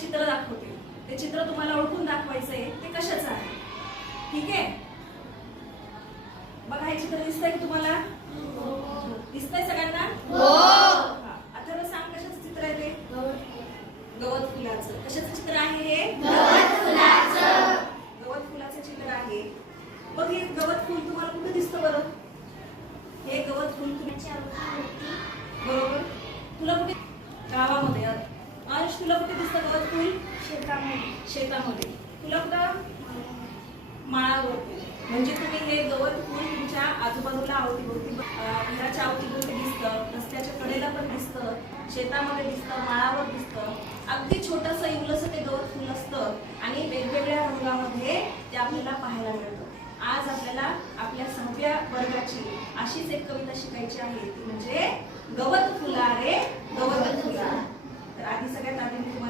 चित्र दाखवते ते चित्र तुम्हाला ओळखून दाखवायचं आहे ते कशाचं आहे? ठीक आहे? बघा हे चित्र दिसतंय तुम्हाला? दिसतंय सगळ्यांना हा. अथर्व सांग कशाचं चित्र आहे ते गवत फुलाचं कशाचं चित्र आहे हे गवत फुलाचं चित्र आहे मग हे गवत फुल तुम्हाला कुठे दिसतं बरं हे गवत फुल तुम्ही बरोबर तुला कुठे गावामध्ये आयुष तुला कुठे दिसतं गवत फुल शेतामध्ये. तुला कुठं माळावरती म्हणजे तुम्ही हे गवत फुल तुमच्या आजूबाजूला अवतीभोवती घराच्या अवतीभोवती दिसतं रस्त्याच्या कडेला पण दिसतं शेतामध्ये दिसतं माळावर दिसतं. अगदी छोटंसं इवलंसं ते गवत फुल असतं आणि वेगवेगळ्या रंगामध्ये ते आपल्याला पाहायला मिळतं. आज आपल्याला आपल्या सहाव्या वर्गाची अशीच एक कविता शिकायची आहे ती म्हणजे गवत फुला रे गवत फुला तर आधी सगळ्यात आधी तुम्हाला